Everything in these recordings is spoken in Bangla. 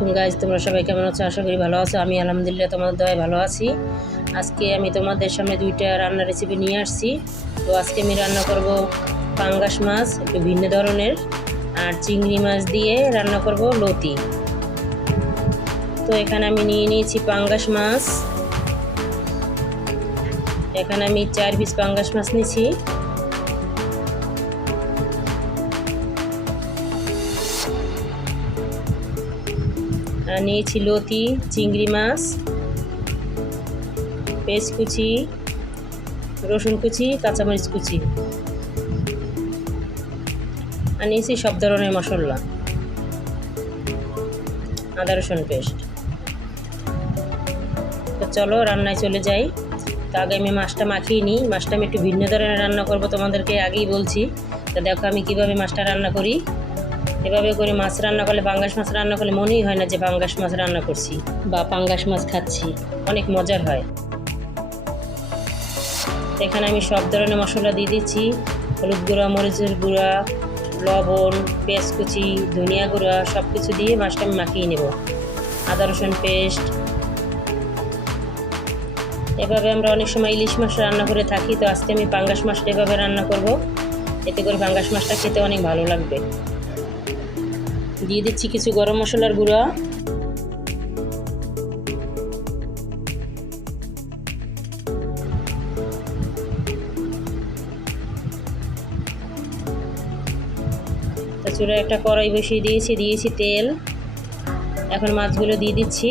আলাইকুম গাইজ, তোমরা সবাই কেমন আছো? আশা করি ভালো আছো। আমি আলহামদুলিল্লাহ তোমাদের দয়ায় ভালো আছি। আজকে আমি তোমাদের সামনে দুইটা রান্নার রেসিপি নিয়ে আসছি। তো আজকে আমি রান্না করব পাঙ্গাস মাছ, একটু ভিন্ন ধরনের, আর চিংড়ি মাছ দিয়ে রান্না করব লতি। তো এখানে আমি নিয়ে নিয়েছি পাঙ্গাস মাছ। এখানে আমি 4 পিস পাঙ্গাস মাছ নিয়েছি। আর নিয়েছি লতি, চিংড়ি মাছ, পেঁয়াজ কুচি, রসুন কুচি, কাঁচামরিচ কুচি, আর নিয়েছি সব ধরনের মশলা, আদা রসুন পেস্ট। তো চলো রান্নায় চলে যাই। তো আগে আমি মাছটা মাখিয়ে নিই। মাছটা আমি একটু ভিন্ন ধরনের রান্না করব, তোমাদেরকে আগেই বলছি। তো দেখো আমি কিভাবে মাছটা রান্না করি। এভাবে করে মাছ রান্না করলে, পাঙ্গাস মাছ রান্না করলে মনেই হয় না যে পাঙ্গাস মাছ রান্না করছি বা পাঙ্গাস মাছ খাচ্ছি। অনেক মজার হয়। এখানে আমি সব ধরনের মশলা দিয়ে দিচ্ছি। হলুদ গুঁড়া, মরিচের গুঁড়া, লবণ, পেঁয়াজ কুচি, ধনিয়া গুঁড়া, সব কিছু দিয়ে মাছটা আমি মাখিয়ে নেব। আদা রসুন পেস্ট। এভাবে আমরা অনেক সময় ইলিশ মাছ রান্না করে থাকি। তো আজকে আমি পাঙ্গাস মাছটা এভাবে রান্না করব। এতে করে পাঙ্গাস মাছটা খেতে অনেক ভালো লাগবে। দিয়ে দিচ্ছি কিছু গরম মশলার গুঁড়া, চুলায় একটা কড়াই বসিয়ে দিয়েছি তেল। এখন মাছগুলো দিয়ে দিচ্ছি।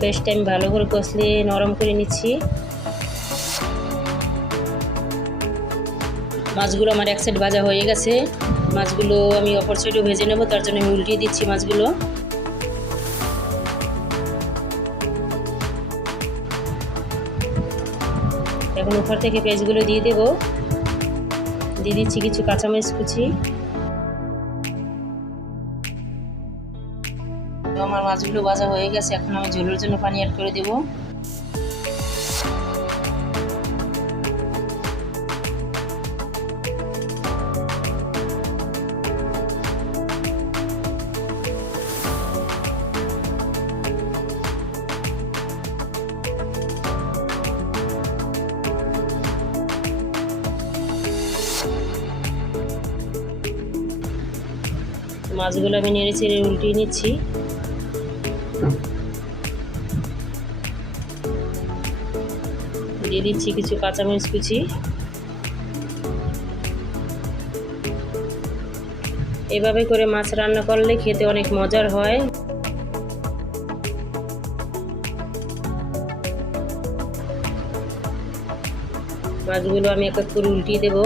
পেস্টটা আমি ভালো করে কষলে নরম করে নিচ্ছি। মাছগুলো আমার এক সাইড ভাজা হয়ে গেছে। মাছগুলো আমি অপর সাইডেও ভেজে নেব, তার জন্য আমি উল্টিয়ে দিচ্ছি মাছগুলো। এখন উপর থেকে পেঁয়াজগুলো দিয়ে দেব। দিয়ে দিচ্ছি কিছু কাঁচামরিচ কুচি। আমার মাছগুলো ভাজা হয়ে গেছে। এখন আমি ঝোলের জন্য পানি অ্যাড করে দেব। মাছগুলো আমি নেড়ে চেড়ে উল্টিয়ে নিচ্ছি। দিয়ে দিচ্ছি কিছু কাঁচামরিচ কুচি। এভাবে করে মাছ রান্না করলে খেতে অনেক মজার হয়। মাছগুলো আমি এক এক করে উল্টিয়ে দেব।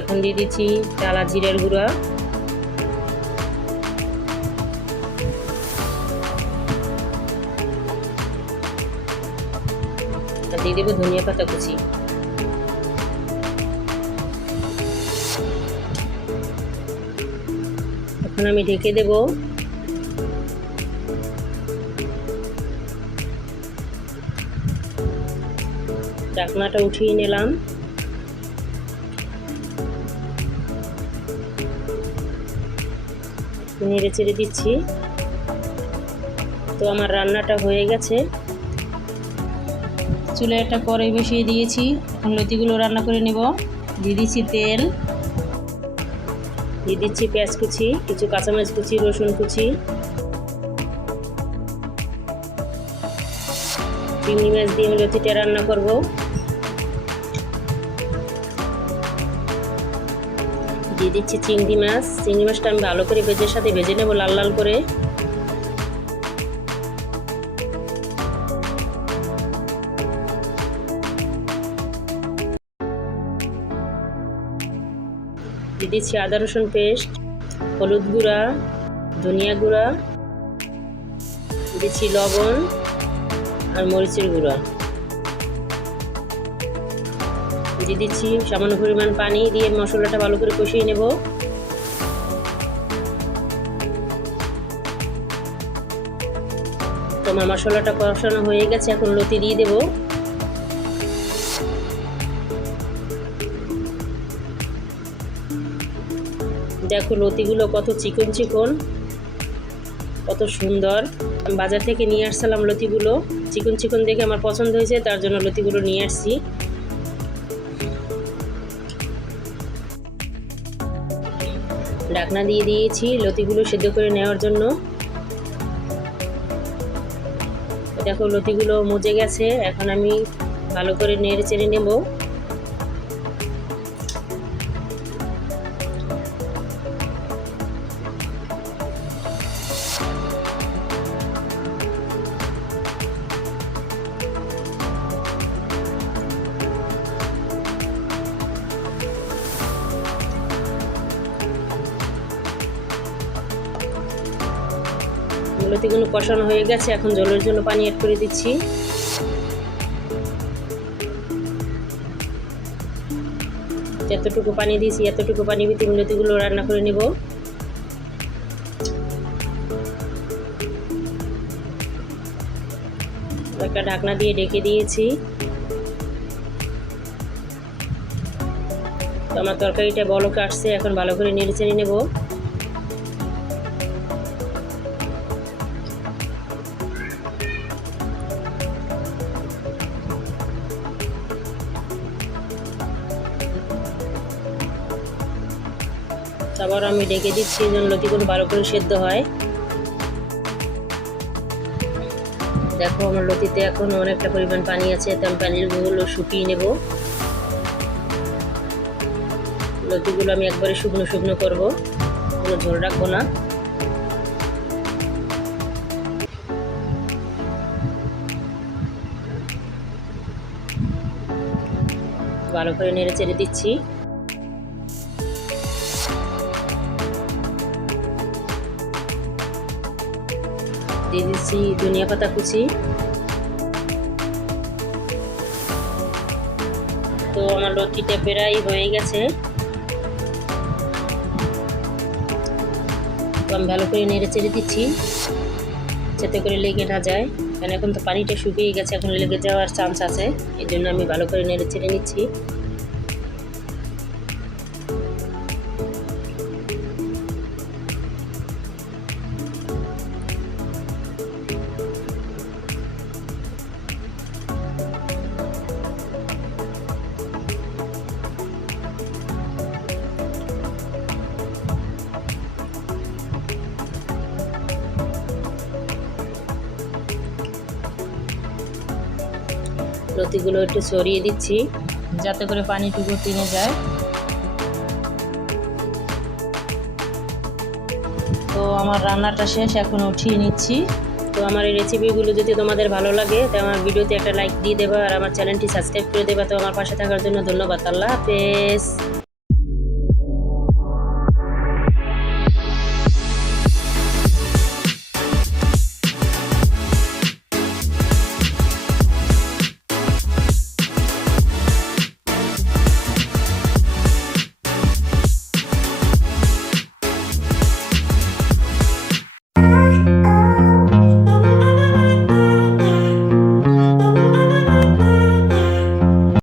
এখন দিয়ে দিচ্ছি টালা জিরার গুঁড়া, দিয়ে দেবো ধনিয়া পাতা কুচি। এখন আমি ঢেকে দেব। ঢাকনাটা উঠিয়ে নিলাম। নেড়ে চেড়ে দিচ্ছি। তো আমার রান্নাটা হয়ে গেছে। চুলায় একটা কড়াই বসিয়ে দিয়েছি। এখন লতিগুলো রান্না করে নেব। দিয়ে দিচ্ছি তেল, দিয়ে দিচ্ছি পেঁয়াজ কুচি, কিছু কাঁচামরিচ কুচি, রসুন কুচি, চিংড়ি মাছ দিয়ে আমি লতিটা রান্না করব। দিয়ে দিচ্ছি চিংড়ি মাছ। চিংড়ি মাছটা আমি ভালো করে ভেজের সাথে ভেজে নেব, লাল লাল করে। দিয়ে দিচ্ছি আদা রসুন পেস্ট, হলুদ গুঁড়া, ধনিয়া গুঁড়া, দিচ্ছি লবণ আর মরিচের গুঁড়া। দিয়ে দিচ্ছি সামান্য পরিমাণ পানি, দিয়ে মশলাটা ভালো করে কষিয়ে নেব। তো আমার মশলাটা কষানো হয়ে গেছে, এখন লতি দিয়ে দেব। দেখো লতিগুলো কত চিকন চিকন, কত সুন্দর। আমি বাজার থেকে নিয়ে আসছিলাম লতিগুলো, চিকন চিকন দেখে আমার পছন্দ হয়েছে, তার জন্য লতিগুলো নিয়ে আসছি। ঢাকনা দিয়ে দিয়েছি লতিগুলো সিদ্ধ করে নেওয়ার জন্য। দেখো লতিগুলো মজে গেছে, এখন আমি ভালো করে নেড়ে চেড়ে নেব। লতিগুলো কষানো হয়ে গেছে, এখন জলের জন্য পানি অ্যাড করে দিচ্ছি। যতটুকু পানি দিয়েছি এতটুকু পানি ভিতরে লতিগুলো রান্না করে নেব। একটা ঢাকনা দিয়ে ঢেকে দিয়েছি। তো আমার তরকারিটা বলক আসছে, এখন ভালো করে নেড়ে চেড়ে নেব। আবার আমি ঢেকে দিচ্ছি যেন লতিগুলো ভালো করে সেদ্ধ হয়। দেখো আমার লতিতে এখন অনেকটা পরিমাণ পানি আছে, তো আমি পানিগুলো শুকিয়ে নেব। লতিগুলো আমি একবারে শুকনো শুকনো করবো, কোনো ঝোল রাখবো না। ভালো করে নেড়ে চেড়ে দিচ্ছি। দিয়ে দিচ্ছি ধনিয়া পাতা কুচি। তো আমার লতিটা প্রায় হয়ে গেছে, তো আমি ভালো করে নেড়ে চেড়ে দিচ্ছি যাতে করে লেগে না যায়, কারণ এখন তো পানিটা শুকিয়ে গেছে, এখন লেগে যাওয়ার চান্স আছে, এই জন্য আমি ভালো করে নেড়ে চেড়ে নিচ্ছি। লতিগুলো একটু ছড়িয়ে দিচ্ছি যাতে করে পানিটুকু টেনে যায়। তো আমার রান্নাটা শেষ, এখন উঠিয়ে নিচ্ছি। তো আমার এই রেসিপিগুলো যদি তোমাদের ভালো লাগে তো আমার ভিডিওতে একটা লাইক দিয়ে দেবা, আর আমার চ্যানেলটি সাবস্ক্রাইব করে দেবা। তো আমার পাশে থাকার জন্য ধন্যবাদ। আল্লাহ হাফেজ।